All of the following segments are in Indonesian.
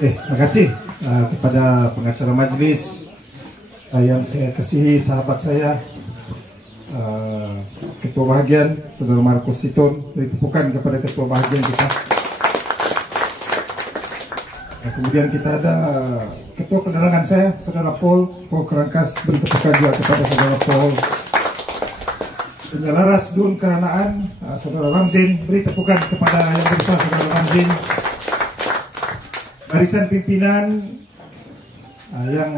Terima kasih kepada pengacara majelis yang saya kasihi, sahabat saya, Ketua Bahagian Saudara Markus Siton. Beri tepukan kepada Ketua Bahagian kita. Kemudian kita ada Ketua Penerangan saya, Saudara Paul Kerangkas. Beri tepukan juga kepada Saudara Paul. Penyelaras Dun Keranaan, Saudara Ramzin. Beri tepukan kepada yang berusaha, Saudara Ramzin. Barisan pimpinan yang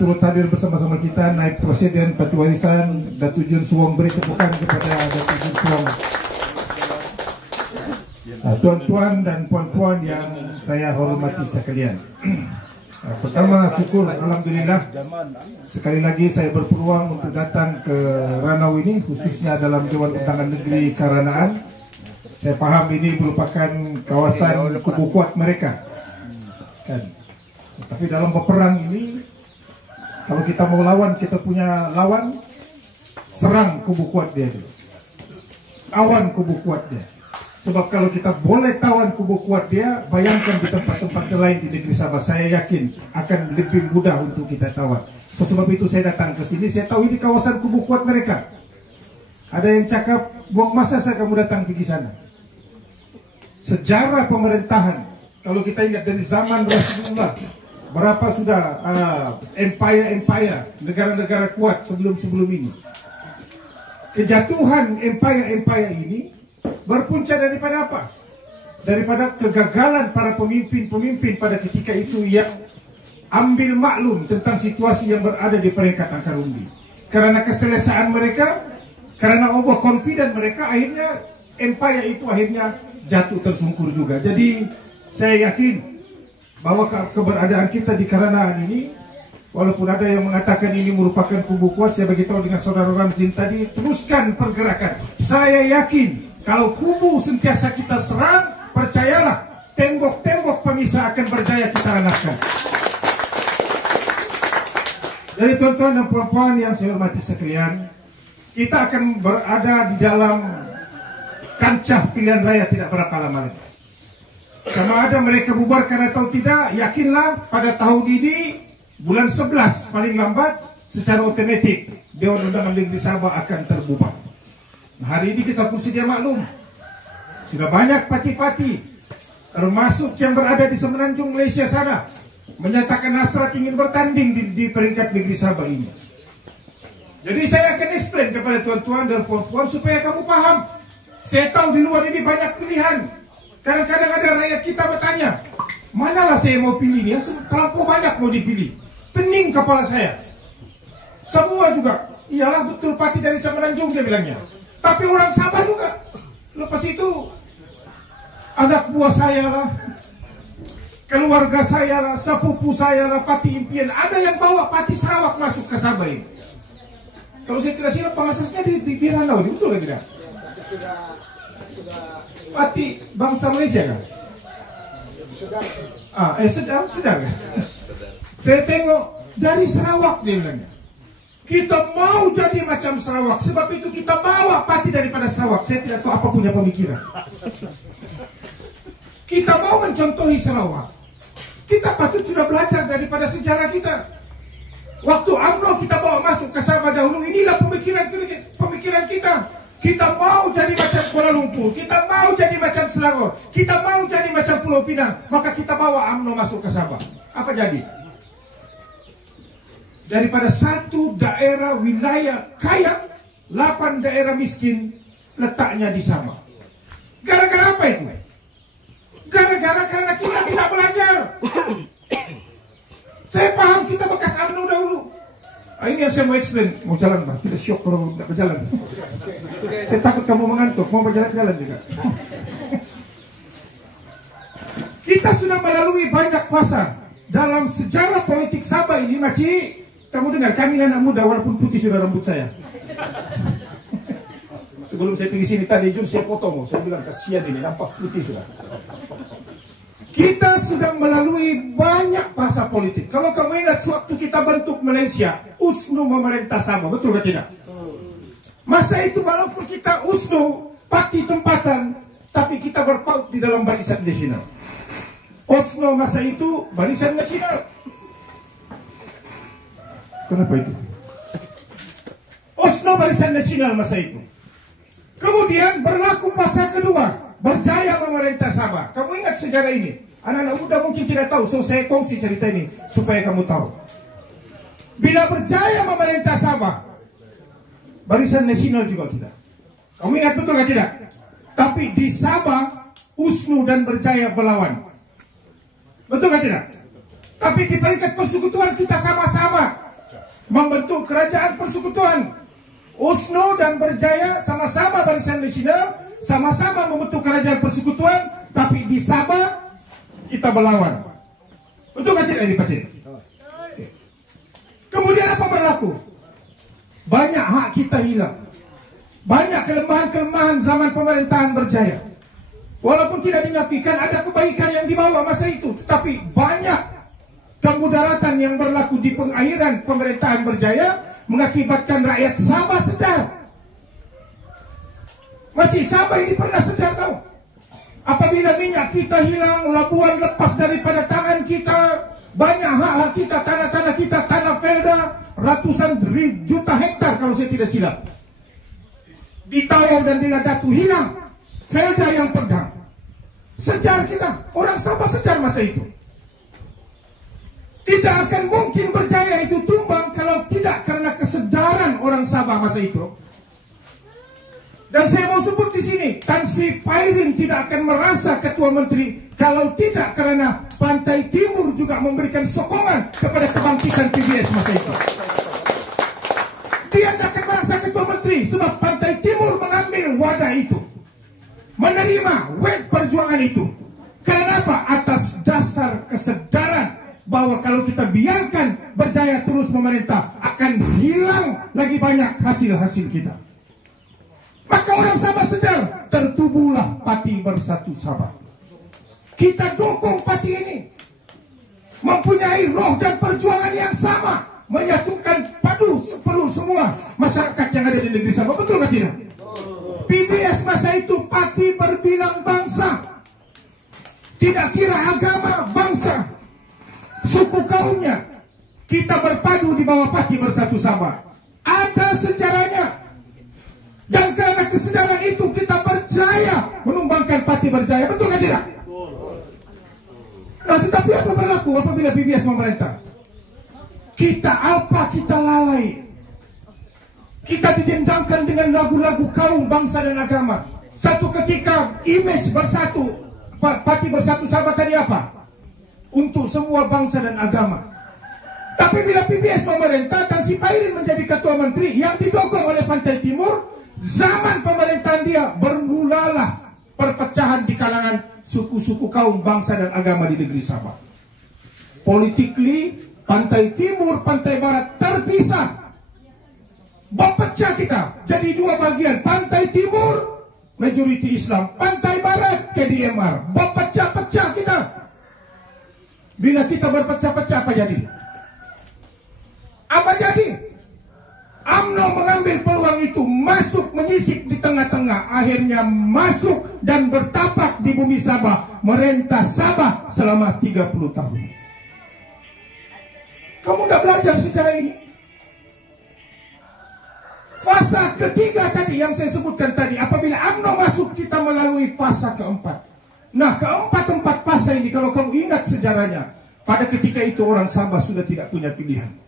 turut hadir bersama-sama kita, Naib Presiden Parti Warisan Datu Jun Suwong. Beri tepukan kepada Datu Jun Suwong. Tuan-tuan dan puan-puan yang saya hormati sekalian, pertama syukur alhamdulillah sekali lagi saya berpeluang untuk datang ke Ranau ini, khususnya dalam Dewan Undangan Negeri Karanaan. Saya paham ini merupakan kawasan kubu kuat mereka kan. Tapi dalam peperang ini, kalau kita mau lawan, kita punya lawan, serang kubu kuat dia dulu. Awan kubu kuat dia. Sebab kalau kita boleh tawan kubu kuat dia, bayangkan di tempat-tempat lain di negeri Sabah, saya yakin akan lebih mudah untuk kita tawan. Sebab itu saya datang ke sini, saya tahu ini kawasan kubu kuat mereka. Ada yang cakap, buang masa saya kamu datang pergi sana. Sejarah pemerintahan, kalau kita ingat dari zaman Rasulullah, berapa sudah empire, negara-negara kuat sebelum ini. Kejatuhan empire ini berpunca daripada apa? Daripada kegagalan para pemimpin pada ketika itu yang ambil maklum tentang situasi yang berada di peringkat angka undi. Karena keselesaan mereka, karena overconfident mereka, akhirnya empire itu akhirnya jatuh tersungkur juga. Jadi saya yakin bahwa keberadaan kita di Karanaan ini, walaupun ada yang mengatakan ini merupakan kubu kuat, saya beritahu dengan Saudara Ramzin tadi, teruskan pergerakan. Saya yakin kalau kubu sentiasa kita serang, percayalah tembok-tembok pemisah akan berjaya kita anakkan. Jadi tuan-tuan dan puan-puan yang saya hormati sekalian, kita akan berada di dalam kancah pilihan raya tidak berapa lama lagi. Sama ada mereka bubarkan atau tidak, yakinlah pada tahun ini bulan 11 paling lambat secara otomatik Dewan Undangan Negeri Sabah akan terbubar. Nah, hari ini kita pun sedia maklum, sudah banyak parti-parti termasuk yang berada di semenanjung Malaysia sana menyatakan hasrat ingin bertanding di peringkat negeri Sabah ini. Jadi saya akan explain kepada tuan-tuan dan puan-puan supaya kamu paham. Saya tahu di luar ini banyak pilihan. Kadang-kadang ada rakyat kita bertanya, manalah saya mau pilih ini? Terlampau banyak mau dipilih. Pening kepala saya. Semua juga, iyalah betul parti dari Semenanjung dia bilangnya. Tapi orang Sabah juga. Lepas itu, anak buah saya lah, keluarga saya lah, sepupu saya lah, parti impian. Ada yang bawa parti Sarawak masuk ke Sabah ini. Kalau saya tidak silap pengasasnya di Ranau, betul lagi dah? Parti Bangsa Malaysia kan? Sedang. Saya tengok dari Sarawak dia bilangnya. Kita mau jadi macam Sarawak, sebab itu kita bawa parti daripada Sarawak. Saya tidak tahu apa punya pemikiran. Kita mau mencontohi Sarawak. Kita patut sudah belajar daripada sejarah kita. Waktu UMNO kita bawa masuk ke Sabah dahulu, inilah pemikiran kita. Kita mau jadi macam Kuala Lumpur, kita mau jadi macam Selangor, kita mau jadi macam Pulau Pinang, maka kita bawa UMNO masuk ke Sabah. Apa jadi? Daripada satu daerah wilayah kaya, 8 daerah miskin letaknya di Sabah. Gara-gara apa itu? Gara-gara karena kita tidak belajar. Saya paham kita bekas UMNO dahulu. Ini yang saya mau explain. Mau jalan Pak, tidak syok kalau tidak berjalan. Saya takut kamu mengantuk, mau berjalan-jalan juga. Kita sudah melalui banyak fase dalam sejarah politik Sabah ini. Maci, kamu dengar, kami anak muda walaupun putih sudah rambut saya. Sebelum saya pergi sini tadi Jun, saya potong, saya bilang kasihan ini nampak putih sudah. Kita sudah melalui banyak fase politik. Kalau kamu ingat sewaktu kita bentuk Malaysia, USNO memerintah Sabah, betul atau tidak? Masa itu walaupun kita USNO, parti tempatan, tapi kita berpaut di dalam barisan nasional. Osno masa itu Barisan Nasional. Kenapa itu? Osno Barisan Nasional masa itu. Kemudian berlaku fase kedua, Berjaya memerintah Sabah. Kamu ingat sejarah ini? Anak-anak muda mungkin tidak tahu, so saya kongsi cerita ini supaya kamu tahu. Bila Berjaya memerintah Sabah, Barisan Nasional juga tidak. Kamu ingat betul atau tidak? Tapi di Sabah, USNU dan Berjaya berlawan. Betul atau tidak? Tapi di peringkat persekutuan kita sama-sama membentuk kerajaan persekutuan. USNU dan Berjaya sama-sama Barisan Nasional, sama-sama membentuk kerajaan persekutuan, tapi di Sabah kita berlawan. Betul atau tidak ini Pak Cik? Kemudian apa berlaku? Banyak hak kita hilang. Banyak kelemahan-kelemahan zaman pemerintahan Berjaya. Walaupun tidak dinafikan ada kebaikan yang dibawa masa itu, tetapi banyak kemudaratan yang berlaku di pengakhiran pemerintahan Berjaya mengakibatkan rakyat Sabah sedar. Makcik Sabah ini pernah sedar tahu? Apabila minyak kita hilang, labuan lepas daripada tangan kita, banyak hak-hak kita, tanah-tanah kita, tanah Felda, ratusan juta hektar kalau saya tidak silap. Di Tawau dan di Ladatu hilang, Felda yang pegang. Sedar kita, orang Sabah sedar masa itu. Tidak akan mungkin Berjaya itu tumbang kalau tidak karena kesedaran orang Sabah masa itu. Dan saya mau sebut di sini, Tan Sri Pairin tidak akan merasa ketua menteri kalau tidak karena Pantai Timur juga memberikan sokongan kepada kebangkitan PBS masa itu. Dia tidak akan merasa ketua menteri sebab Pantai Timur mengambil wadah itu, menerima web perjuangan itu. Kenapa? Atas dasar kesedaran bahwa kalau kita biarkan Berjaya terus memerintah, akan hilang lagi banyak hasil-hasil kita. Maka orang Sabah sedar, tertubuhlah Parti Bersatu Sabah. Kita dukung parti ini, mempunyai roh dan perjuangan yang sama, menyatukan padu seluruh semua masyarakat yang ada di negeri Sabah. Betul atau tidak? PBS masa itu parti berbilang bangsa, tidak kira agama, bangsa, suku kaumnya. Kita berpadu di bawah Parti Bersatu Sabah. Ada sejarahnya. Dan karena kesedaran itu kita berjaya menumbangkan Parti Berjaya. Betul atau tidak? Nah, tetapi apa berlaku apabila PBS memerintah? Kita lalai. Kita didendangkan dengan lagu-lagu kaum, bangsa dan agama. Satu ketika image bersatu, Parti Bersatu Sabah tadi apa? Untuk semua bangsa dan agama. Tapi bila PBS memerintah, Tan Sri Pairin menjadi ketua menteri yang didukung oleh Pantai Timur, zaman pemerintahan dia bermulalah perpecahan di kalangan suku-suku kaum, bangsa dan agama di negeri Sabah. Politically, Pantai Timur, Pantai Barat terpisah. Berpecah kita jadi dua bagian. Pantai Timur majoriti Islam, Pantai Barat KDMR. Berpecah-pecah kita. Bila kita berpecah-pecah apa jadi? Apa jadi? UMNO mengambil peluang itu, masuk menyisip di tengah-tengah, akhirnya masuk dan bertapak di bumi Sabah, merentah Sabah selama 30 tahun. Kamu tidak belajar sejarah ini? Fase ketiga tadi yang saya sebutkan tadi, apabila UMNO masuk kita melalui fase keempat. Nah, keempat fase ini kalau kamu ingat sejarahnya, pada ketika itu orang Sabah sudah tidak punya pilihan.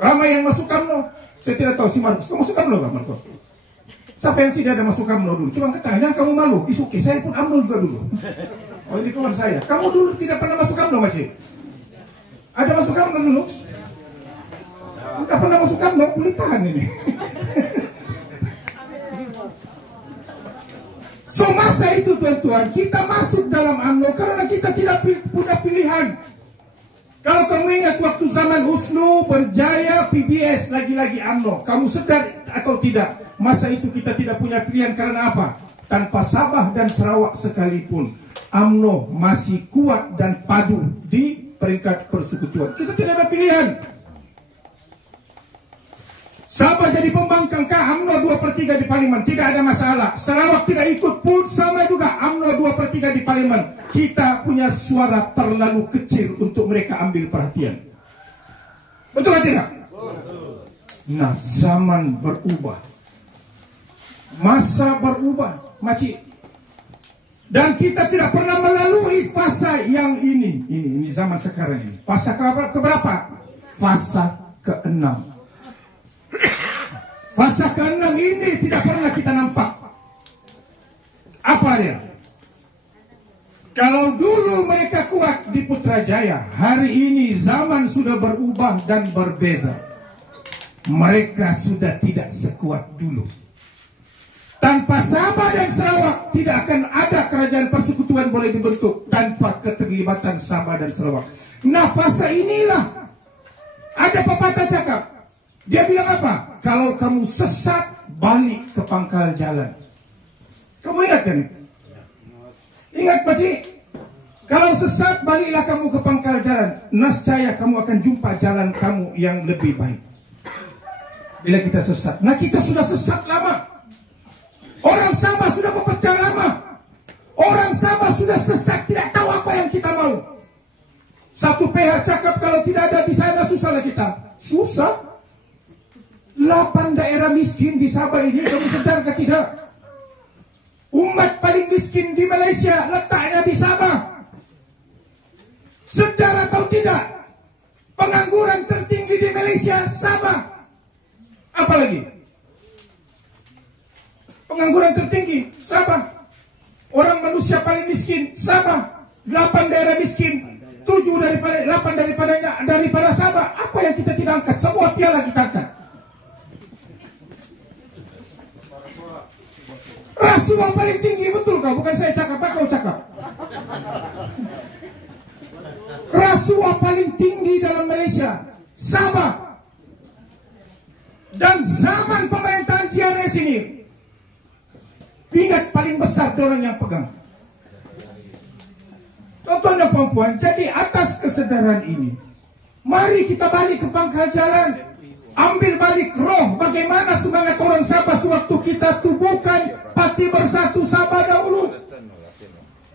Ramai yang masuk UMNO. Saya tidak tahu si Marcos. Kamu masuk UMNO nggak, Marcos? Siapa yang tidak ada masuk UMNO dulu? Cuma kata, jangan kamu malu. Isuki, saya pun UMNO juga dulu. Oh, ini kawan saya. Kamu dulu tidak pernah masuk UMNO, masih? Ada masuk UMNO dulu? Tidak pernah masuk UMNO, boleh tahan ini. So masa itu tuan-tuan, kita masuk dalam UMNO karena kita tidak punya pilihan. Kalau kamu ingat waktu zaman USNU, Berjaya, PBS, lagi-lagi UMNO, kamu sedar atau tidak, masa itu kita tidak punya pilihan karena apa? Tanpa Sabah dan Sarawak sekalipun, UMNO masih kuat dan padu di peringkat persekutuan. Kita tidak ada pilihan. Sabah jadi pembangkang kah? UMNO 2/3 di parlemen, tidak ada masalah. Sarawak tidak ikut pun sama juga, UMNO 2/3 di parlemen. Kita punya suara terlalu kecil untuk mereka ambil perhatian. Betul atau tidak? Nah, zaman berubah, masa berubah, makcik. Dan kita tidak pernah melalui fasa yang ini zaman sekarang ini. Fasa keberapa? Fasa ke-6. Fasa ke-6 ini tidak pernah kita nampak. Apa dia? Kalau dulu mereka kuat di Putrajaya, hari ini zaman sudah berubah dan berbeza. Mereka sudah tidak sekuat dulu. Tanpa Sabah dan Sarawak tidak akan ada kerajaan persekutuan boleh dibentuk tanpa keterlibatan Sabah dan Sarawak. Nah, fasa inilah ada pepatah cakap. Dia bilang apa? Kalau kamu sesat, balik ke pangkal jalan. Kamu ingat kan? Ingat pakcik? Kalau sesat, baliklah kamu ke pangkal jalan. Nescaya kamu akan jumpa jalan kamu yang lebih baik. Bila kita sesat. Nah, kita sudah sesat lama. Orang Sabah sudah berpecah lama. Orang Sabah sudah sesat, tidak tahu apa yang kita mau. Satu PH cakap kalau tidak ada di sana, susahlah kita. Susah. 8 daerah miskin di Sabah ini, kamu sadarkah tidak? Umat paling miskin di Malaysia letaknya di Sabah. Sedar atau tidak? Pengangguran tertinggi di Malaysia Sabah. Apalagi? Pengangguran tertinggi Sabah. Orang manusia paling miskin Sabah. 8 daerah miskin, 7 daripada 8 daripada Sabah. Apa yang kita tidak angkat? Semua piala kita angkat. Rasuah paling tinggi, betul kau? Bukan saya cakap, kau cakap. Rasuah paling tinggi dalam Malaysia Sabah. Dan zaman pemerintahan JRS ini, pingat paling besar orang yang pegang. Tuan-tuan dan puan-puan, jadi atas kesadaran ini, mari kita balik ke pangkal jalan. Ambil balik roh bagaimana semangat orang Sabah sewaktu kita tubuhkan Parti Bersatu Sabah dahulu.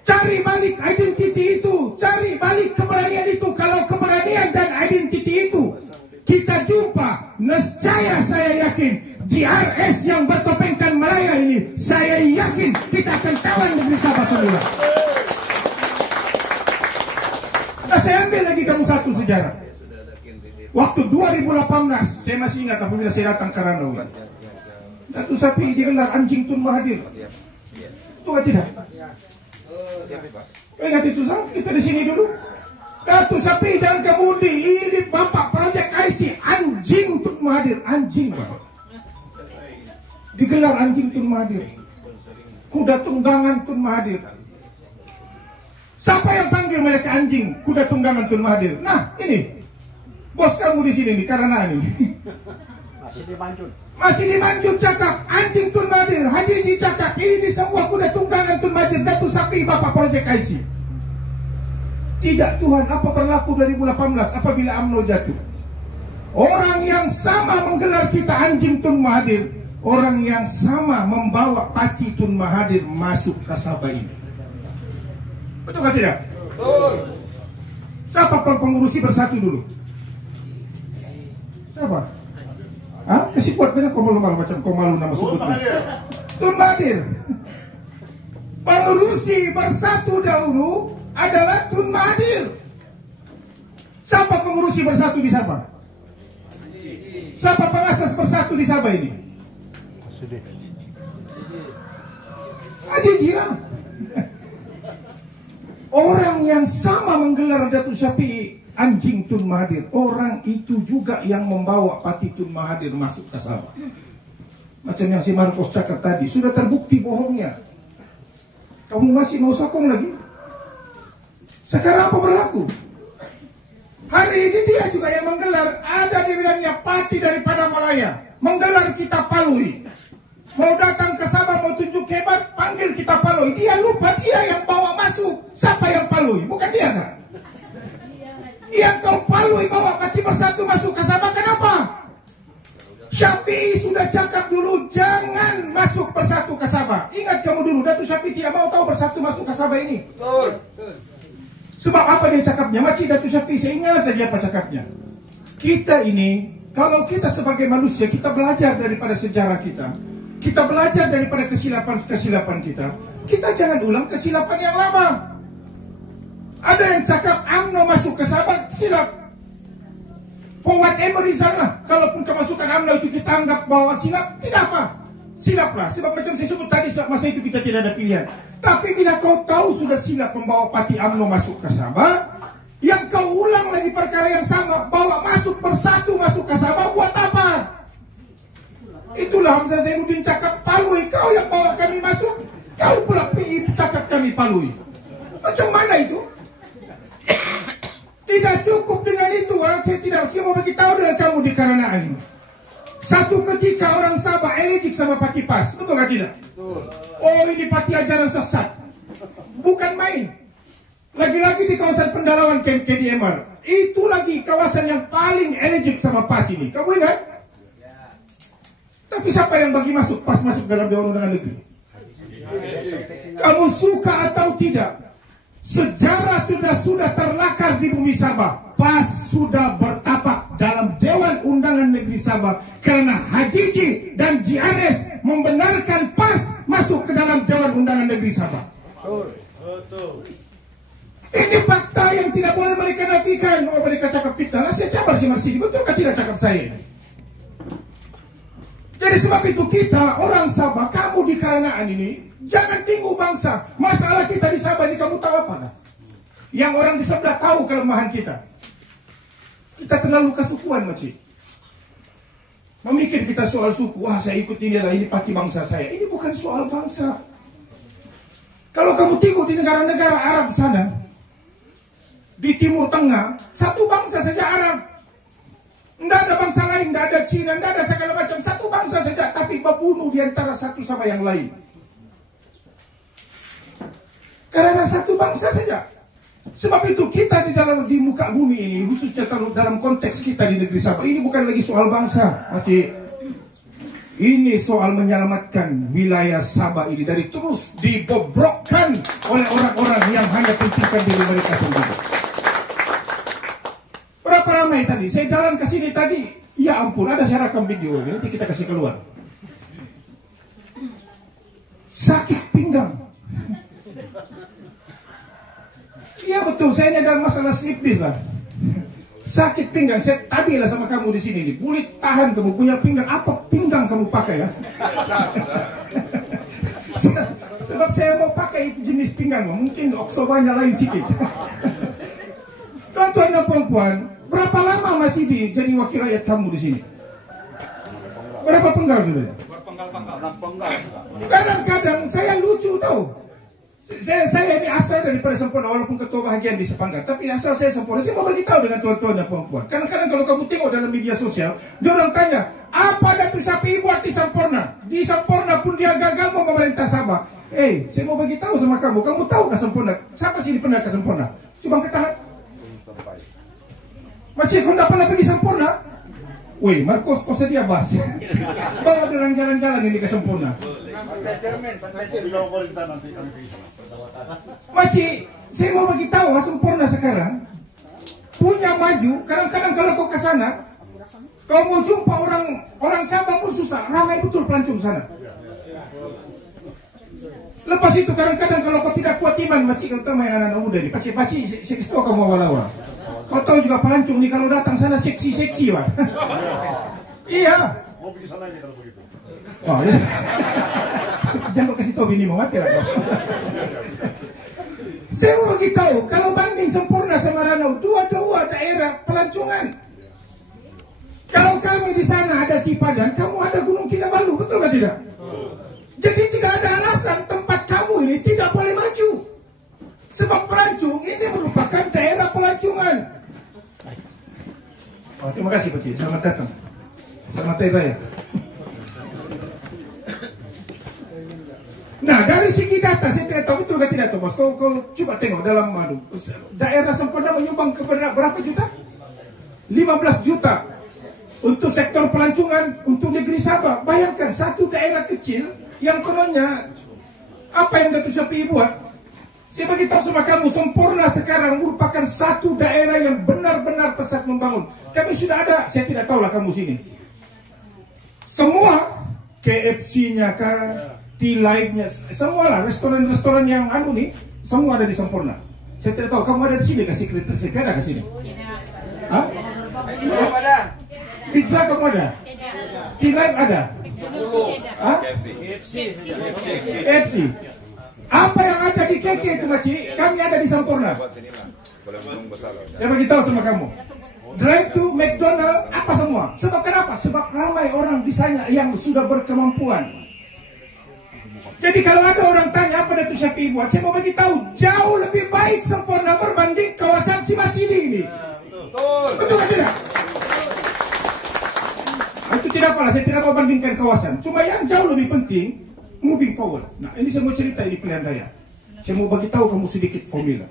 Cari balik identiti itu, cari balik keberanian itu. Kalau keberanian dan identiti itu kita jumpa, nescaya saya yakin JRS yang bertopengkan Malaya ini, saya yakin kita akan tawan negeri Sabah semula. Nah, saya ambil lagi kamu satu sejarah. Waktu 2018, saya masih ingat apabila saya datang ke Ranau. Datuk Sapi digelar anjing Tun Mahathir. Itu tidak? Ingat itu sang? Kita di sini dulu. Datuk Sapi jangan kemudi. Ini bapak projek IC anjing Tun Mahathir. Anjing bapak. Digelar anjing Tun Mahathir. Kuda tunggangan Tun Mahathir. Siapa yang panggil mereka anjing? Kuda tunggangan Tun Mahathir. Nah, ini. Bos kamu di sini nih, karena ini. Masih dimanjut cakap anjing Tun Mahathir. Haji cakap ini semua kuda tunggangan Tun Mahathir. Datuk Sapi bapak projek IC. Tidak Tuhan, apa berlaku 2018 apabila UMNO jatuh? Orang yang sama menggelar kita anjing Tun Mahathir, orang yang sama membawa Parti Tun Mahathir masuk ke Sabah ini. Betul atau tidak? Betul. Siapa pengurusi Bersatu dulu? Siapa? Hah? Kasih kuat banyak kau malu-malu macam kau malu nama sebutnya. Tun Mahathir. Pengurusi Bersatu dahulu adalah Tun Mahathir. Siapa pengurusi Bersatu di Sabah? Siapa pengasas Bersatu di Sabah ini? Haji Jiran. Orang yang sama menggelar Datuk Syafi'i anjing Tun Mahathir, orang itu juga yang membawa Parti Tun Mahathir masuk ke Sabah. Macam yang si Marcos cakap tadi, sudah terbukti bohongnya. Kamu masih mau sokong lagi? Sekarang apa berlaku? Hari ini dia juga yang menggelar, ada di bilangnya parti daripada Malaya, menggelar kita Palui. Mau datang ke Sabah, mau tunjuk hebat, panggil kita Palui. Dia lupa dia yang bawa masuk. Siapa yang Palui? Bukan dia kan? Yang kau Palui bawa Parti Bersatu masuk ke Sabah, kenapa? Syafi'i jangan masuk bersatu ke Sabah. Ingat kamu dulu, Datuk Syafiq tidak mau tahu bersatu masuk ke Sabah ini. Sebab apa dia cakapnya? Macam Datuk Syafiq, saya ingat tadi apa cakapnya. Kita ini, kalau kita sebagai manusia, kita belajar daripada sejarah kita. Kita belajar daripada kesilapan-kesilapan kita. Kita jangan ulang kesilapan yang lama. Ada yang cakap UMNO masuk ke Sabah, silap. For whatever reason lah. Kalaupun kemasukan UMNO itu kita anggap bahwa silap, tidak apa. Silaplah. Sebab macam saya sebut tadi, masa itu kita tidak ada pilihan. Tapi bila kau tahu sudah silap membawa parti UMNO masuk ke Sabah, yang kau ulang lagi perkara yang sama, bawa masuk bersatu masuk ke Sabah, buat apa? Itulah Hamzah Zainuddin cakap Palui, kau yang bawa kami masuk, kau pula cakap kami Palui. Macam mana itu? Tidak cukup dengan itu. Saya mau beritahu dengan kamu di Karanaan ini. Satu ketika orang Sabah allergic sama parti PAS, betul nggak tidak? Oh, ini parti ajaran sesat. Bukan main. Lagi-lagi di kawasan Pendalawan KDMR. Itu lagi kawasan yang paling allergic sama PAS ini. Kamu ingat? Tapi siapa yang bagi masuk PAS masuk dalam Dewan Undangan Negeri? Kamu suka atau tidak? Sejarah sudah terlakar di bumi Sabah. PAS sudah bertapak dalam Dewan Undangan Negeri Sabah karena Hajiji dan JRS membenarkan PAS masuk ke dalam Dewan Undangan Negeri Sabah. Ini fakta yang tidak boleh mereka nafikan. Oh, mereka cakap fitnah. Saya cabar si Marsidi, betulkah tidak cakap saya? Jadi sebab itu kita orang Sabah, kamu di Karanaan ini jangan tinggu bangsa. Masalah kita di Sabah ini kamu tahu apa? Yang orang di sebelah tahu kelemahan kita. Kita terlalu kesukuan, Makcik. Memikir kita soal suku. Wah, saya ikut ini lah, ini parti bangsa saya. Ini bukan soal bangsa. Kalau kamu tengok di negara-negara Arab sana, di Timur Tengah, satu bangsa saja Arab. Tidak ada bangsa lain, tidak ada Cina, tidak ada segala macam. Satu bangsa saja, tapi membunuh di antara satu sama yang lain. Karena satu bangsa saja. Sebab itu kita di muka bumi ini, khususnya kalau dalam konteks kita di negeri Sabah, ini bukan lagi soal bangsa, Makcik. Ini soal menyelamatkan wilayah Sabah ini dari terus dibobrokkan oleh orang-orang yang hanya pentingkan diri mereka sendiri. Berapa ramai tadi? Saya jalan ke sini tadi, ya ampun, ada saya rekam video, nanti kita kasih keluar. Sakit pinggang. Iya betul, saya ini ada masalah slip disc lah. Sakit pinggang, saya tadi lah sama kamu di sini nih. Boleh tahan kamu punya pinggang, apa pinggang kamu pakai ya? Sebab saya mau pakai itu jenis pinggang, mungkin oksobanya lain sedikit. Tuan-tuan dan puan-puan, berapa lama masih jadi wakil rakyat kamu di sini? Berapa penggal sudah? Kadang-kadang saya lucu tahu. Saya ini asal daripada Sempurna, walaupun ketua bahagian di Sepanggar, tapi asal saya Sempurna. Saya mau bagi tahu dengan tuan-tuan dan puan-puan. Kadang-kadang kalau kamu tengok dalam media sosial, dia orang tanya, apa Datuk Syafiq buat di Sempurna? Di Sempurna pun dia gagal mau memerintah Sabah. Saya mau bagi tahu sama kamu tahu ke Sempurna? Siapa sini pernah ke Sempurna? Coba angkat tangan. Macik, kau tidak pernah pergi Sempurna? Wih, Marcos, kau sedia bas. Bawa orang jalan-jalan ini ke Sempurna. Makcik, saya mau bagi tahu Sempurna sekarang punya maju. Kadang-kadang kalau kau ke sana, kau mau jumpa orang Sabah pun susah. Ramai betul pelancong sana. Lepas itu kadang-kadang kalau kau tidak kuat iman, makcik, terutama yang anak-anak muda ini, pakcik, saya kasih tahu kamu awal-awal. Kau tahu juga pelancong nih kalau datang sana seksi-seksi, Pak. Iya. Mau pergi sana ini kalau begitu. Oh, ya. Jangan kasih tahu bini mau mati lah. Saya mau bagi tahu, kalau banding Sempurna sama Ranau, dua-dua daerah pelancongan. Kalau kami di sana ada Sipadan, kamu ada Gunung Kinabalu, betul nggak tidak? Jadi tidak ada alasan tempat kamu ini tidak boleh maju. Sebab pelancong ini merupakan daerah pelancongan. Oh, terima kasih Pak Cik, selamat datang. Selamat Hari Raya. Nah, dari segi data saya tidak tahu betul atau tidak tahu, Bos. Kau coba tengok dalam daerah Sempurna menyumbang ke berapa juta? 15 juta untuk sektor pelancongan, untuk negeri Sabah. Bayangkan satu daerah kecil yang kononnya apa yang Datuk Syafie buat. Saya beritahu sama kamu, Sempurna sekarang merupakan satu daerah yang benar-benar pesat membangun. Kami sudah ada, saya tidak tahulah kamu sini. Semua KFC-nya kah, T-Live-nya, semua lah restoran-restoran yang nih, semua ada di Sempurna. Saya tidak tahu, kamu ada di sini ke Secret Secret ada ke sini? Hah? Pizza kamu ada? T-Live ada? Hah? KFC. Apa yang ada di KK itu Maci? Kami ada di Sempurna. Saya beritahu sama kamu. Drive to McDonald apa semua? Sebab kenapa? Sebab ramai orang di sana yang sudah berkemampuan. Jadi kalau ada orang tanya apa Datuk Syafie buat, saya mau beritahu jauh lebih baik Sempurna berbanding kawasan Simasidi ini. Betul tidak? Itu tidak apalah, saya tidak mau bandingkan kawasan. Cuma yang jauh lebih penting, moving forward. Nah, ini saya mau cerita di pilihan raya. Saya mau bagi tahu kamu sedikit formula.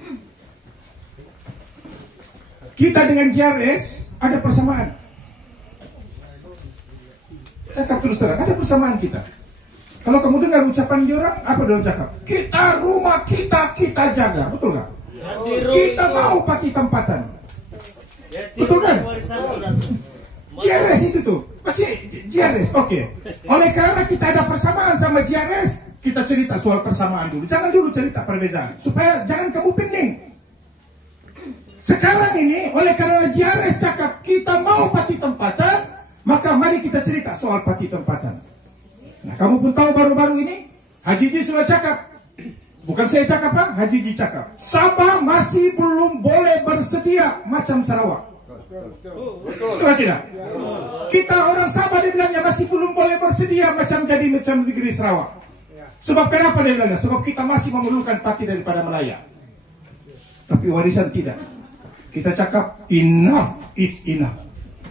Kita dengan JRS ada persamaan. Cakap terus terang, ada persamaan kita. Kalau kamu dengar ucapan dia orang, apa dia cakap? Kita rumah kita jaga, betul nggak? Kita mau pakai tempatan, betul kan? JRS itu tuh, masih JRS, oke. Oleh karena kita ada persamaan sama JRS, kita cerita soal persamaan dulu. Jangan dulu cerita perbedaan, supaya jangan kamu pening. Sekarang ini, oleh karena JRS cakap kita mau pati tempatan, maka mari kita cerita soal pati tempatan. Nah, kamu pun tahu baru-baru ini, Haji Ji sudah cakap. Bukan saya cakap, Pak, Haji Ji cakap. Sabah masih belum boleh bersedia macam Sarawak. Betul tidak? Kita orang Sabah dibilangnya masih belum boleh bersedia macam negeri Sarawak. Sebab kenapa dia bilang? Sebab kita masih memerlukan pati daripada Melaya. Tapi warisan tidak. Kita cakap enough is enough.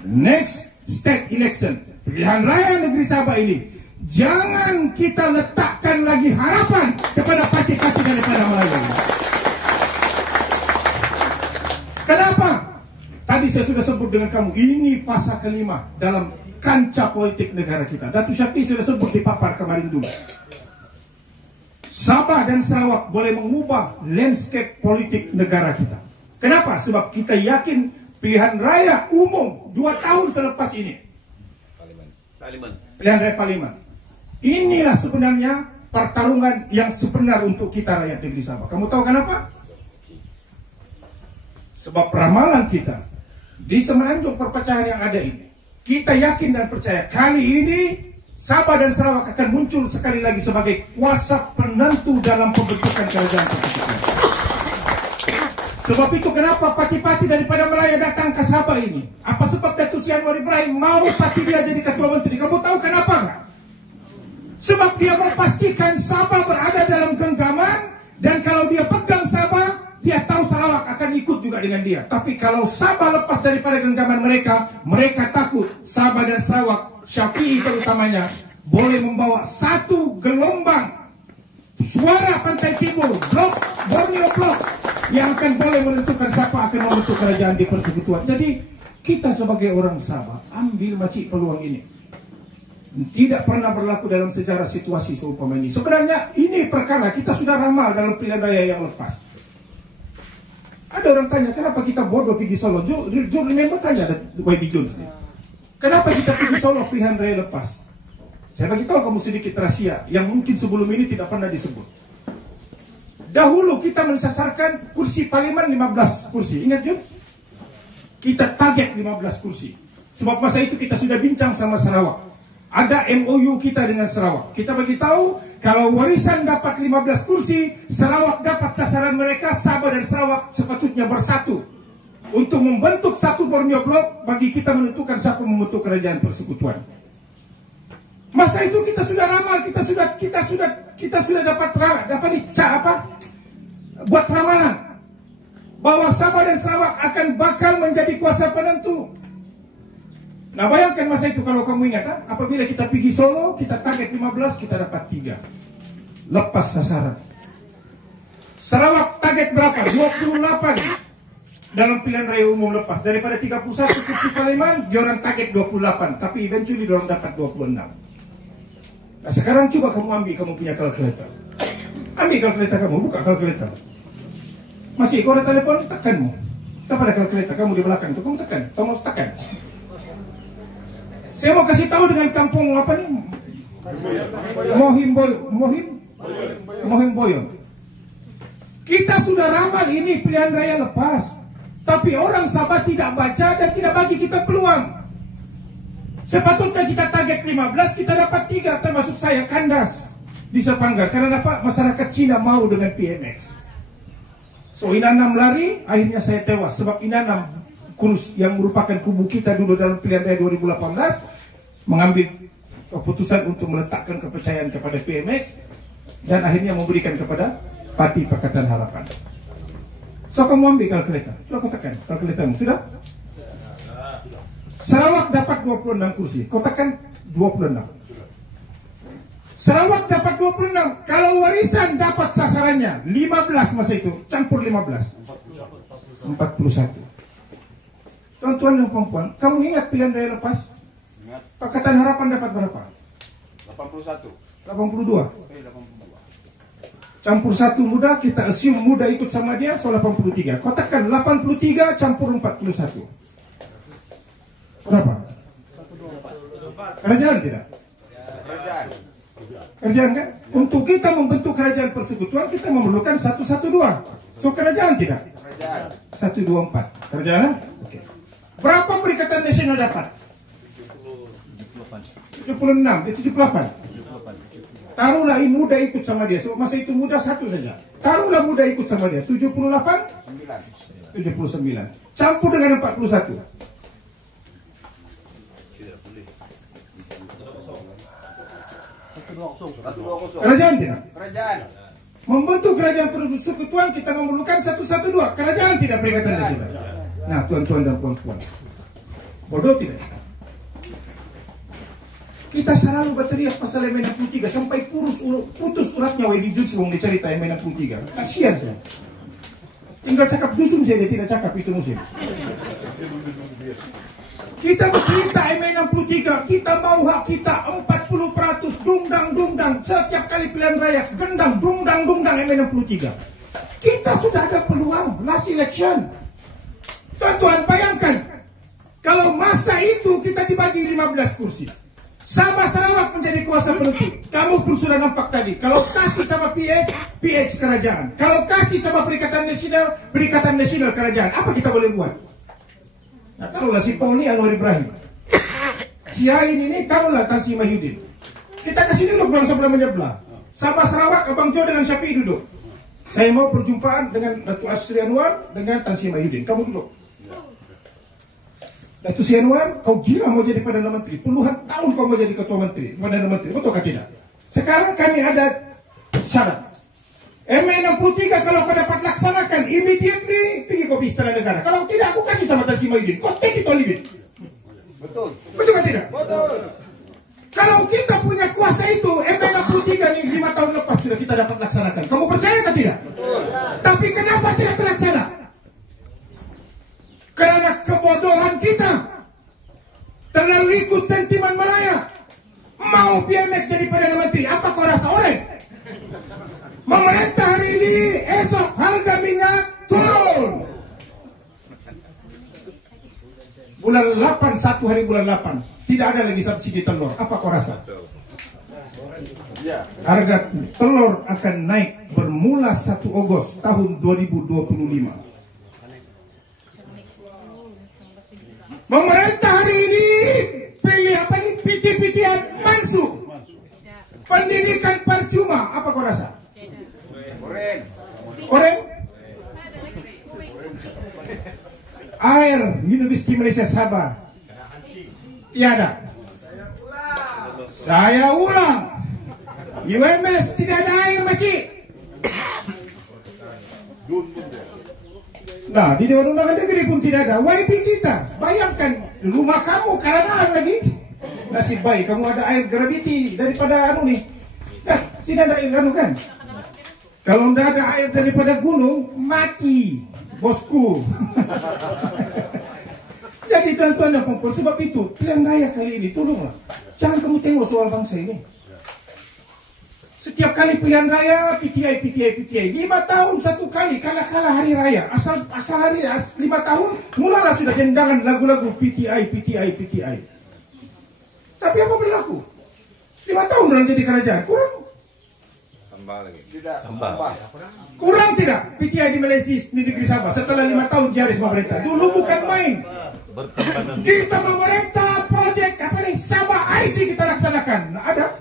Next state election, pilihan raya negeri Sabah ini, jangan kita letakkan lagi harapan kepada pati-pati daripada Melaya. Kenapa? Tadi saya sudah sebut dengan kamu, ini fasa kelima dalam kancah politik negara kita. Datuk Syafie sudah sebut di papar kemarin dulu. Sabah dan Sarawak boleh mengubah landscape politik negara kita. Kenapa? Sebab kita yakin pilihan raya umum 2 tahun selepas ini. Pilihan raya parlimen. Inilah sebenarnya pertarungan yang sebenar untuk kita rakyat negeri Sabah. Kamu tahu kenapa? Sebab ramalan kita di semenanjung perpecahan yang ada ini, kita yakin dan percaya kali ini Sabah dan Sarawak akan muncul sekali lagi sebagai kuasa penentu dalam pembentukan kerajaan persekutuan. Sebab itu kenapa pati-pati daripada Melaya datang ke Sabah ini? Apa sebab Datuk Sri Anwar Ibrahim mau pati dia jadi ketua menteri? Kamu tahu kenapa nggak? Sebab dia memastikan Sabah berada dalam genggaman, dan kalau dia pegang Sabah, dia tahu Sarawak akan ikut juga dengan dia. Tapi kalau Sabah lepas daripada genggaman mereka, mereka takut Sabah dan Sarawak, Syafie terutamanya, boleh membawa satu gelombang suara Pantai Timur, blok Borneo Blok, yang akan boleh menentukan siapa akan membentuk kerajaan di persekutuan. Jadi kita sebagai orang Sabah ambil macik peluang ini. Tidak pernah berlaku dalam sejarah situasi seumpama ini. Sebenarnya ini perkara kita sudah ramal dalam pilihan raya yang lepas. Ada orang tanya, kenapa kita bodoh pergi Solo? Jom memang tanya YB Jones. Kenapa kita pergi Solo pilihan raya lepas? Saya bagi tahu kamu sedikit rahasia yang mungkin sebelum ini tidak pernah disebut. Dahulu kita mensasarkan kursi parlimen 15 kursi. Ingat Jones? Kita target 15 kursi. Sebab masa itu kita sudah bincang sama Sarawak. Ada MOU kita dengan Sarawak. Kita bagi tahu kalau warisan dapat 15 kursi, Sarawak dapat sasaran mereka, Sabah dan Sarawak sepatutnya bersatu untuk membentuk satu Borneo Blok bagi kita menentukan siapa membentuk kerajaan persekutuan. Masa itu kita sudah ramal, kita sudah dapat buat ramalan bahwa Sabah dan Sarawak akan bakal menjadi kuasa penentu. Nah, bayangkan masa itu kalau kamu ingat, apabila kita pergi Solo, kita target 15, kita dapat 3. Lepas sasaran. Sarawak target berapa? 28. dalam pilihan raya umum lepas. Daripada 31 kursi parlemen, diorang target 28, tapi eventually diorang dapat 26. Nah sekarang coba kamu ambil kamu punya kalkulator. Ambil kalkulator kamu, buka kalkulator. Masih kau ada telepon, tekanmu. Siapa ada kalkulator kamu di belakang itu, kamu tekan, kamu harus tekan. Saya mau kasih tahu dengan kampung apa nih? Mohim Boyon. Kita sudah ramal ini pilihan raya lepas. Tapi orang Sabah tidak baca dan tidak bagi kita peluang. Sepatutnya kita target 15, kita dapat 3, termasuk saya kandas di Sepanggar. Karena dapat masyarakat Cina mau dengan PMX. So Inanam lari, akhirnya saya tewas. Sebab Inanam kurus yang merupakan kubu kita dulu dalam pilihan raya 2018 mengambil keputusan untuk meletakkan kepercayaan kepada PMX dan akhirnya memberikan kepada Parti Pakatan Harapan. So kamu ambil kalkulator, coba kau tekan kalkulatormu, sudah? Sarawak dapat 26 kursi, kau tekan 26. Sarawak dapat 26, kalau warisan dapat sasarannya 15 masa itu, campur 15 41. Tuan-tuan dan puan-puan, kamu ingat pilihan raya lepas? Ingat. Pakatan Harapan dapat berapa? 81 82 campur 1 muda, kita assume muda ikut sama dia, so 83. Kau tekan 83 campur 41. Berapa? Kerajaan tidak? Kerajaan kan? Untuk kita membentuk kerajaan persekutuan, kita memerlukan 112. So kerajaan tidak? 124. Kerajaan? Oke. Berapa Perikatan Nasional dapat? 76, 78. Taruhlah muda ikut sama dia. Sebab masa itu muda satu saja. Taruhlah muda ikut sama dia. 78? 79. Campur dengan 41. Kerajaan tidak? Kerajaan. Membentuk kerajaan persekutuan kita memerlukan 112. Kerajaan tidak Perikatan Nasional. Nah tuan-tuan dan puan-puan, bodoh tidak? Kita selalu berteriak pasal M63 sampai putus uratnya Wedi Jutswong dicerita M63. Kasihan saya. Tinggal cakap dusun saya, dia tidak cakap itu musim. Kita bercerita M63, kita mau hak kita 40%, dungdang. Setiap kali pilihan raya, gendang, dungdang M63. Kita sudah ada peluang, last election. Tuan-tuan bayangkan, kalau masa itu kita dibagi 15 kursi. Sabah Sarawak menjadi kuasa penentu. Kamu pun sudah nampak tadi. Kalau kasih sama PH kerajaan. Kalau kasih sama Perikatan Nasional kerajaan. Apa kita boleh buat? Nah, taruhlah si Paul ni Anwar Ibrahim. Si Ain ini taruhlah Tan Sri Mahyudin. Kita kasih duduk dalam sebelah menyebelah. Sabah Sarawak, Abang Jo dengan Syafi'i duduk. Saya mau perjumpaan dengan Datuk Asri Anwar dengan Tan Sri Mahyudin. Kamu duduk. Datuk Sri Anwar, kau gila mau jadi Perdana Menteri. Puluhan tahun kau mau jadi Ketua Menteri, Perdana Menteri. Betul kah tidak? Sekarang kami ada syarat. M63 kalau kau dapat laksanakan, immediately pergi kau Istana Negara. Kalau tidak, aku kasih sama Tan Sri Mahyudin. Kau take it or leave it. Betul. Betul kah tidak? Betul. Kalau kita punya kuasa itu, M63 ini 5 tahun lepas sudah kita dapat laksanakan. Kamu percaya kah tidak? Betul. Tapi kenapa tidak terlaksana? Karena kebodohan kita terlalu ikut sentimen Malaya. Mau PMX jadi Perdana Menteri, apa kau rasa oleh? Memerintah hari ini, esok harga minyak turun. Bulan 8, 1 hari bulan 8 tidak ada lagi subsidi telur. Apa kau rasa? Harga telur akan naik bermula 1 Agustus tahun 2025. Pemerintah hari ini pilih apa nih? PT-PTan mansuh. Pendidikan percuma. Apa kau rasa? Koreng? Air Universiti Malaysia Sabah tiada. Saya ulang. UMS tidak ada air, makcik. Nah, di Dewan Undangan Negeri pun tidak ada. YB kita, bayangkan rumah kamu karangan lagi. Nasib baik kamu ada air gravity daripada anu nih. Nah, sini ada air anu kan. Kalau tidak ada air daripada gunung, mati. bosku. Jadi tuan-tuan dan puan, sebab itu pilihan raya kali ini tolonglah, jangan kamu tengok soal bangsa ini. Setiap kali pilihan raya PTI 5 tahun satu kali, kalah hari raya. Asal hari 5 tahun mulalah sudah dendangan lagu-lagu PTI. Tapi apa berlaku? 5 tahun dalam jadi kerajaan kurang? Tambah lagi. Tambah. Kurang tidak PTI di Malaysia di negeri Sabah setelah 5 tahun Jiares memerintah? Dulu bukan main. Kita memerintah proyek apa nih Sabah IC kita laksanakan. Nah, ada.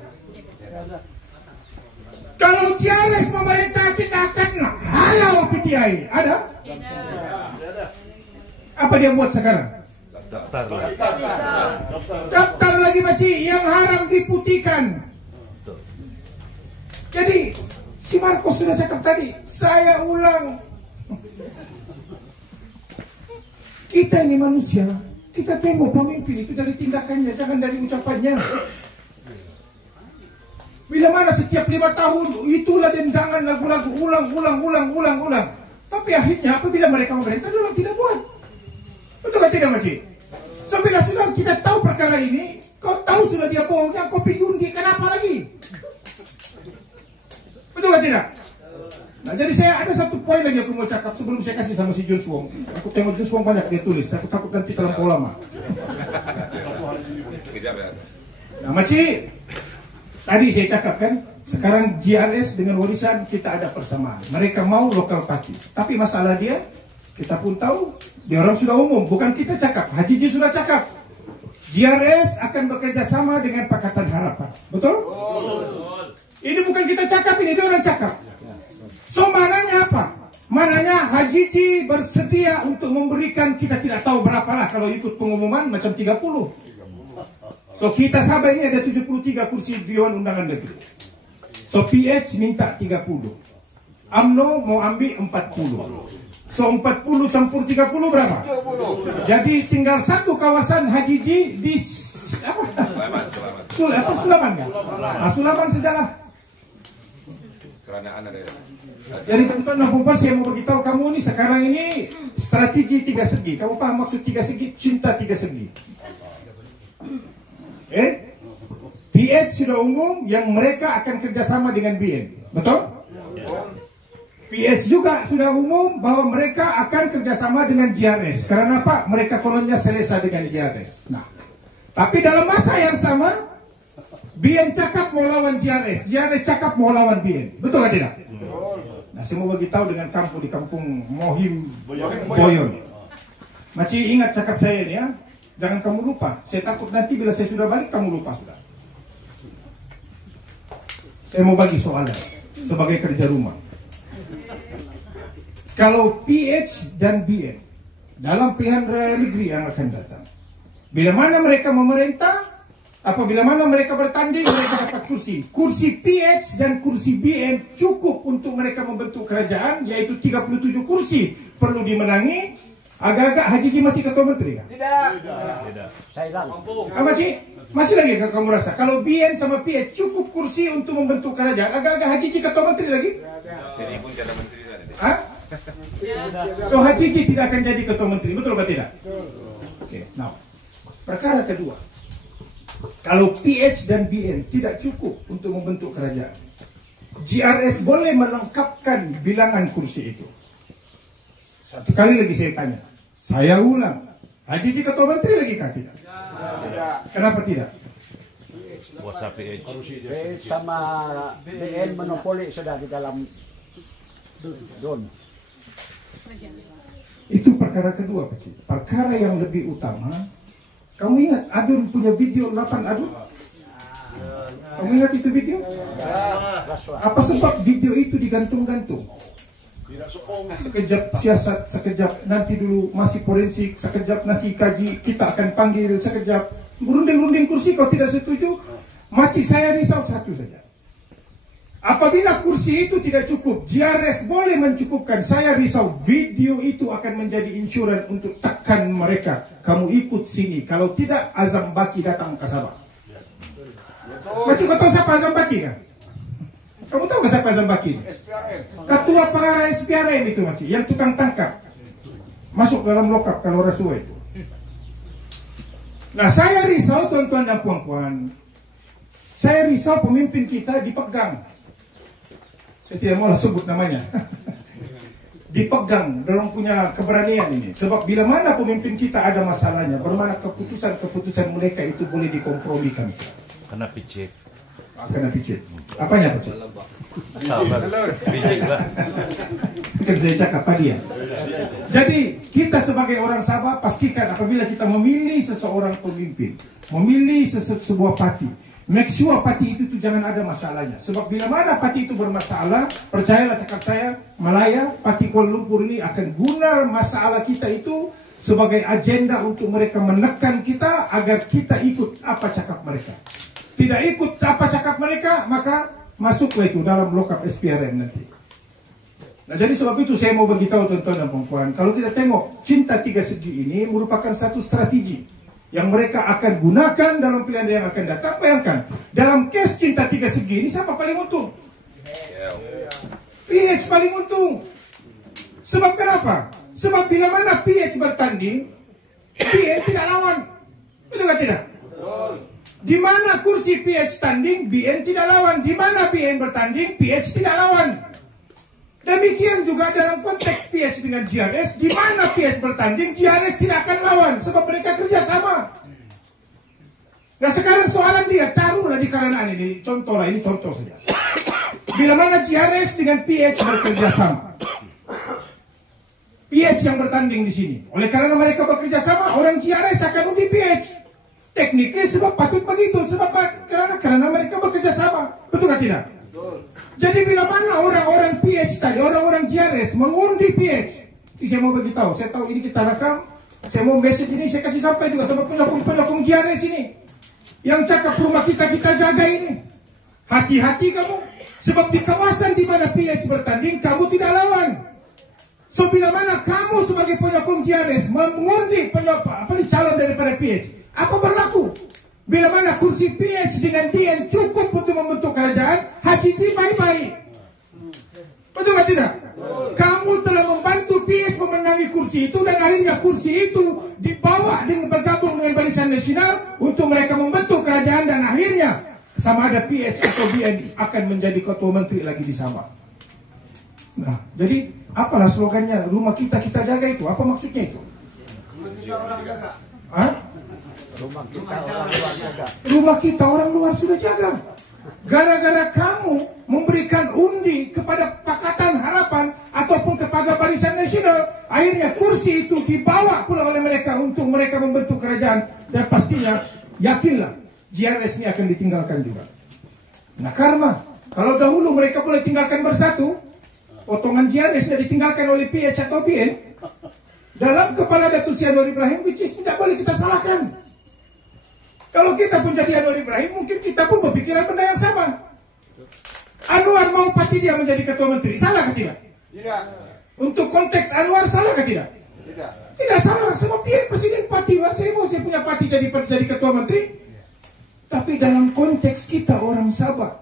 Kalau Jiares memerintah kita akan halau PTI. Ada? Apa dia buat sekarang? Daftar lagi maci yang haram diputihkan. Jadi si Marcos sudah cakap tadi, saya ulang. Kita ini manusia, kita tengok pemimpin itu dari tindakannya, jangan dari ucapannya. Bila mana setiap 5 tahun itulah dendangan lagu-lagu ulang. Tapi akhirnya apabila mereka memerintah dalam tidak buat. Betul kan tidak Makcik? So bila sudah kita tahu perkara ini, kau tahu sudah dia bohongnya, kau pergi undi, kenapa lagi? Betul kan tidak? Nah jadi saya ada satu poin lagi aku mau cakap sebelum saya kasih sama si Jun Swong. Aku tengok Jun Swong banyak dia tulis, aku takut nanti terlampau lama. Nah Makcik, tadi saya cakap kan, sekarang JRS dengan warisan kita ada persamaan. Mereka mau lokal party, tapi masalah dia, kita pun tahu, dia orang sudah umum, bukan kita cakap. Haji Ji sudah cakap, JRS akan bekerja sama dengan Pakatan Harapan, betul? Ini bukan kita cakap, ini dia orang cakap. So mananya apa? Mananya Haji Ji bersedia untuk memberikan, kita tidak tahu berapa lah kalau ikut pengumuman macam 30. So kita Sabah ini ada 73 kursi Dewan Undangan Negeri. So PH minta 30. UMNO mau ambil 40. So 40 campur 30 berapa? 20. Jadi tinggal satu kawasan Haji Ji di apa? Sulaman kan? Sulaman sudahlah. Kerana ada. Jadi teman-teman dan puan, saya mau beritahu kamu nih sekarang ini strategi 3 segi. Kamu paham maksud 3 segi? Cinta 3 segi. PH sudah umum yang mereka akan kerjasama dengan BN, betul? PH juga sudah umum bahwa mereka akan kerjasama dengan JRS. Karena apa? Mereka kononnya selesa dengan JRS. Nah, tapi dalam masa yang sama, BN cakap mau lawan JRS, JRS cakap mau lawan BN, betul atau tidak? Nah, saya mau beritahu dengan kampung di kampung Mohim Boyon. Makcik ingat cakap saya ini ya. Jangan kamu lupa. Saya takut nanti bila saya sudah balik kamu lupa sudah. Saya mau bagi soalan sebagai kerja rumah. Kalau PH dan BN dalam pilihan raya negeri yang akan datang, bila mana mereka memerintah, apabila mana mereka bertanding, mereka dapat kursi. Kursi PH dan kursi BN cukup untuk mereka membentuk kerajaan, yaitu 37 kursi perlu dimenangi. Agak-agak Haji Ji masih ketua menteri kan? Tidak. Saya hilang. Makcik, masih lagi kamu rasa? Kalau BN sama PH cukup kursi untuk membentuk kerajaan, agak-agak Haji Ji ketua menteri lagi? Sini pun jadi menteri tadi. Hah? So Haji Ji tidak akan jadi ketua menteri, betul atau tidak? Oke, now perkara kedua, kalau PH dan BN tidak cukup untuk membentuk kerajaan, JRS boleh melengkapkan bilangan kursi itu. Satu kali lagi saya tanya, saya ulang, Haji Ji ketua menteri lagi kah tidak? Kenapa tidak? Kuasa PH. Sama BN monopoli sudah di dalam don. Itu perkara kedua, Pak. Perkara yang lebih utama, kamu ingat Adun punya video 8 Adun? Kamu ingat itu video? Apa sebab video itu digantung-gantung? Sekejap siasat, sekejap nanti dulu masih forensik, sekejap nasi kaji, kita akan panggil, sekejap berunding-runding kursi. Kau tidak setuju? Makcik saya risau satu saja. Apabila kursi itu tidak cukup, JRS boleh mencukupkan. Saya risau video itu akan menjadi insuran untuk tekan mereka. Kamu ikut sini. Kalau tidak, Azam Baki datang ke Sabah. Makcik kau tahu siapa Azam Baki kan? Kamu tahu siapa Azam Baki? Ketua pengarah SPRM itu Makcik, yang tukang tangkap. masuk dalam lokap kalau rasuah itu. Nah, saya risau tuan-tuan dan puan-puan. Saya risau pemimpin kita dipegang. Saya tidak mau sebut namanya. Dipegang dalam punya keberanian ini. Sebab bila mana pemimpin kita ada masalahnya, bermana keputusan mereka itu boleh dikompromikan. Kena picit. Kena picit. Apanya picit? Sabar. Picit lah. Kan saya cakap apa dia. Jadi kita sebagai orang Sabah pastikan apabila kita memilih seseorang pemimpin, memilih sebuah parti, make sure parti itu jangan ada masalahnya. Sebab bila mana parti itu bermasalah, percayalah cakap saya, Malaya, parti Kuala Lumpur ini akan guna masalah kita itu sebagai agenda untuk mereka menekan kita agar kita ikut apa cakap mereka. Tidak ikut apa cakap mereka, maka masuklah itu dalam lokap SPRM nanti. Nah, jadi sebab itu saya mau beritahu tuan-tuan dan puan-puan, kalau kita tengok cinta tiga segi ini merupakan satu strategi yang mereka akan gunakan dalam pilihan yang akan datang. Bayangkan, dalam kes cinta tiga segi ini siapa paling untung? PH paling untung. Sebab kenapa? Sebab bila mana PH bertanding, BN tidak lawan. Betul tak tidak? Di mana kursi PH tanding, BN tidak lawan. Di mana BN bertanding, PH tidak lawan. Demikian juga dalam konteks PH dengan GRS, di mana PH bertanding, GRS tidak akan lawan sebab mereka kerjasama. Nah, sekarang soalan dia, taruhlah di karanaan ini, contoh lah, ini contoh saja. Bila mana GRS dengan PH bekerjasama, PH yang bertanding di sini. Oleh karena mereka bekerjasama, orang GRS akan undi PH. Tekniknya sebab patut begitu, sebab karena mereka bekerjasama, betul tak tidak? Jadi bila mana orang-orang PH tadi, orang-orang GRS mengundi PH, ini saya mau beritahu, saya tahu ini kita rekam, saya mau message ini, saya kasih sampai juga sama pendukung GRS ini, yang cakap rumah kita jaga ini. Hati-hati kamu, sebab di kawasan di mana PH bertanding, kamu tidak lawan. So bila mana kamu sebagai pendukung GRS mengundi calon daripada PH, apa berlaku? Bila mana kursi PH dengan DN cukup untuk membentuk kerajaan, Haji Ji bye-bye. Betul tak tidak? Kamu telah membantu PH memenangi kursi itu dan akhirnya kursi itu dibawa dengan bergabung dengan Barisan Nasional untuk mereka membentuk kerajaan dan akhirnya sama ada PH atau DN akan menjadi ketua menteri lagi di Sabah. Nah, jadi apalah slogannya rumah kita jaga itu? Apa maksudnya itu? Hah? Rumah kita orang luar jaga. Rumah kita orang luar sudah jaga. Gara-gara kamu memberikan undi kepada Pakatan Harapan ataupun kepada Barisan Nasional, akhirnya kursi itu dibawa pula oleh mereka untuk mereka membentuk kerajaan dan pastinya yakinlah GRS ini akan ditinggalkan juga. Nah, karma kalau dahulu mereka boleh tinggalkan bersatu, potongan GRS sudah ditinggalkan oleh PH atau BN. Dalam kepala Datuk Seri Anwar Ibrahim, which is tidak boleh kita salahkan. Kalau kita pun jadi Anwar Ibrahim, mungkin kita pun berpikiran benda yang sama. Anwar mau parti dia menjadi ketua menteri, salah ke tidak? Tidak. Untuk konteks Anwar, salah ke tidak? Tidak. Tidak salah, sebab dia presiden parti. Saya mau saya punya parti jadi ketua menteri. Tapi dalam konteks kita orang Sabah,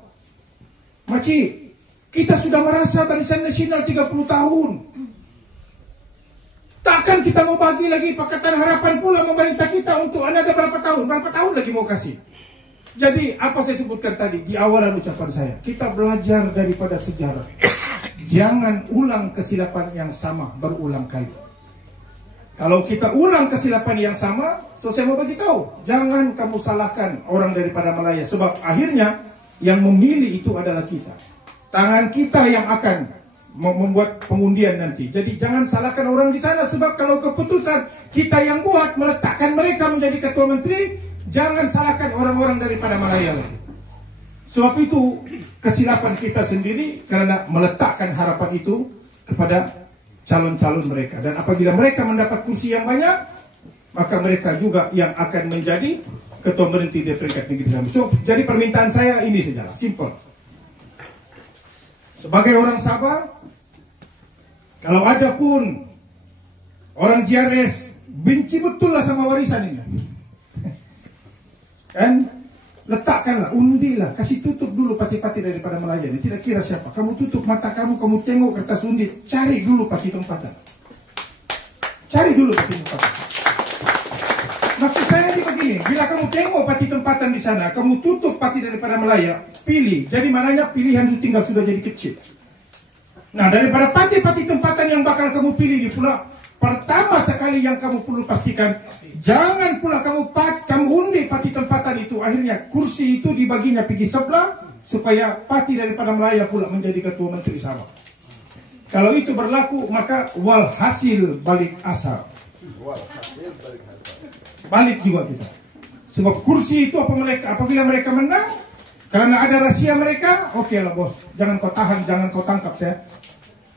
Makcik, kita sudah merasa Barisan Nasional 30 tahun. Takkan kita mau bagi lagi Pakatan Harapan pula memerintah kita untuk ada berapa tahun? Berapa tahun lagi mau kasih? Jadi apa saya sebutkan tadi di awalan ucapan saya, kita belajar daripada sejarah. Jangan ulang kesilapan yang sama berulang kali. Kalau kita ulang kesilapan yang sama, saya mau bagi tahu, jangan kamu salahkan orang daripada Malaya, sebab akhirnya yang memilih itu adalah kita. Tangan kita yang akan membuat pengundian nanti. Jadi jangan salahkan orang di sana, sebab kalau keputusan kita yang buat meletakkan mereka menjadi ketua menteri, jangan salahkan orang-orang daripada Malaya lagi. Sebab itu kesilapan kita sendiri karena meletakkan harapan itu kepada calon-calon mereka. Dan apabila mereka mendapat kursi yang banyak, maka mereka juga yang akan menjadi ketua menteri di peringkat negeri sana. So, jadi permintaan saya ini saja, simple. Sebagai orang Sabah, kalau ada pun orang GRS benci betul lah sama warisan ini, kan letakkanlah, undilah, kasih tutup dulu parti-parti daripada Malaya ini. Tidak kira siapa, kamu tutup mata kamu tengok kertas undi, cari dulu parti tempatan. Cari dulu pati tempatan. Maksud saya ini begini, bila kamu tengok pati tempatan di sana, kamu tutup pati daripada Melaya, pilih. Jadi maknanya pilihan itu tinggal sudah jadi kecil. Nah, daripada pati-pati tempatan yang bakal kamu pilih di pula, pertama sekali yang kamu perlu pastikan, jangan pula kamu undi pati tempatan itu, akhirnya kursi itu dibaginya pergi sebelah, supaya pati daripada Melaya pula menjadi ketua menteri Sabah. Kalau itu berlaku, maka walhasil balik asal. Balik juga kita. Sebab kursi itu apabila mereka menang, karena ada rahasia mereka, oke lah bos, jangan kau tahan, jangan kau tangkap saya.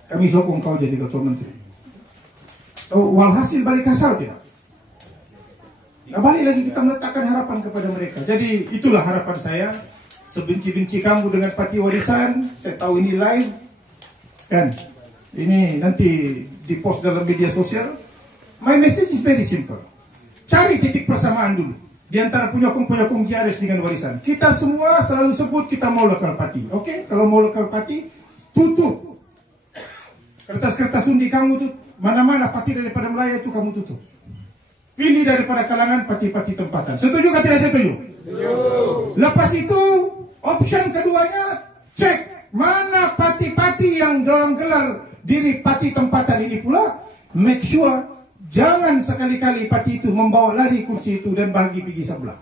Kami sokong kau jadi ketua menteri. So, walhasil balik asal tidak. Nah, balik lagi kita meletakkan harapan kepada mereka. Jadi itulah harapan saya. Sebenci-benci kamu dengan pati warisan, saya tahu ini live, kan? Ini nanti dipost dalam media sosial. My message is very simple. Cari titik persamaan dulu di antara penyokong-penyokong JRS dengan warisan. Kita semua selalu sebut kita mau lokal party. Oke, kalau mau lokal party, tutup. Kertas-kertas undi kamu tuh, mana-mana parti daripada Melaya itu kamu tutup. Pilih daripada kalangan parti-parti tempatan. Setuju atau tidak setuju? Setuju. Lepas itu, option keduanya, cek mana parti-parti yang dalam gelar diri parti tempatan ini pula. Make sure jangan sekali-kali parti itu membawa lari kursi itu dan bagi pergi sebelah.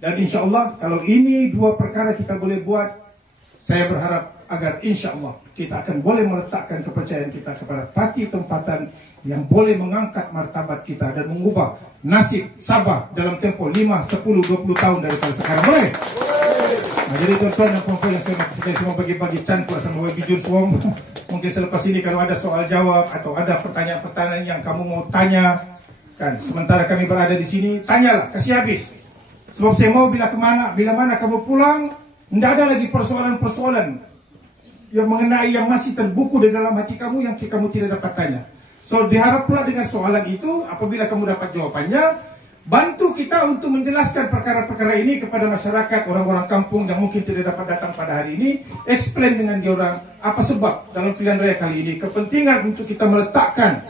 Dan insya Allah kalau ini dua perkara kita boleh buat, saya berharap agar insya Allah kita akan boleh meletakkan kepercayaan kita kepada parti tempatan yang boleh mengangkat martabat kita dan mengubah nasib Sabah dalam tempoh 5, 10, 20 tahun daripada sekarang. Boleh? Nah, jadi tuan-tuan dan puan-puan yang saya sekali semua bagi-bagi cangkul sama webijur suam. Mungkin selepas ini kalau ada soal jawab atau ada pertanyaan-pertanyaan yang kamu mau tanya, kan, sementara kami berada di sini, tanyalah, kasih habis. Sebab saya mau bila mana kamu pulang, tidak ada lagi persoalan-persoalan yang mengenai yang masih terbuku di dalam hati kamu yang kamu tidak dapat tanya. So diharap pula dengan soalan itu, apabila kamu dapat jawabannya, bantu kita untuk menjelaskan perkara-perkara ini kepada masyarakat, orang-orang kampung yang mungkin tidak dapat datang pada hari ini. Explain dengan diorang apa sebab dalam pilihan raya kali ini kepentingan untuk kita meletakkan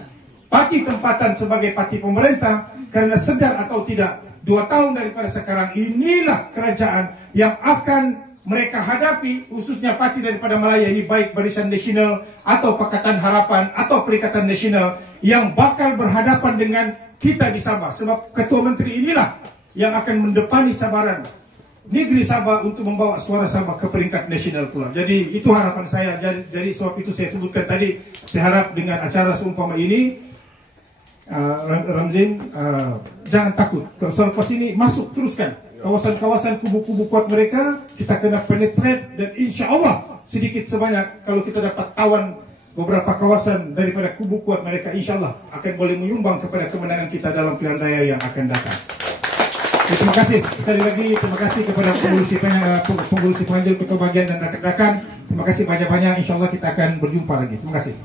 parti tempatan sebagai parti pemerintah, karena sedar atau tidak 2 tahun daripada sekarang inilah kerajaan yang akan mereka hadapi, khususnya parti daripada Melaya ini, baik Barisan Nasional atau Pakatan Harapan atau Perikatan Nasional, yang bakal berhadapan dengan kita di Sabah. Sebab ketua menteri inilah yang akan mendepani cabaran negeri Sabah untuk membawa suara Sabah ke peringkat nasional pula. Jadi itu harapan saya. Jadi sebab itu saya sebutkan tadi, saya harap dengan acara seumpama ini, Ramzin, jangan takut. Kalau selepas ini masuk, teruskan kawasan-kawasan kubu-kubu kuat mereka, kita kena penetrate, dan insya Allah sedikit sebanyak kalau kita dapat tawan beberapa kawasan daripada kubu kuat mereka, insya Allah akan boleh menyumbang kepada kemenangan kita dalam pilihan raya yang akan datang. Terima kasih sekali lagi, terima kasih kepada pengurusi penganjur, ketua bagian dan rakan-rakan. Terima kasih banyak-banyak, insya Allah kita akan berjumpa lagi. Terima kasih.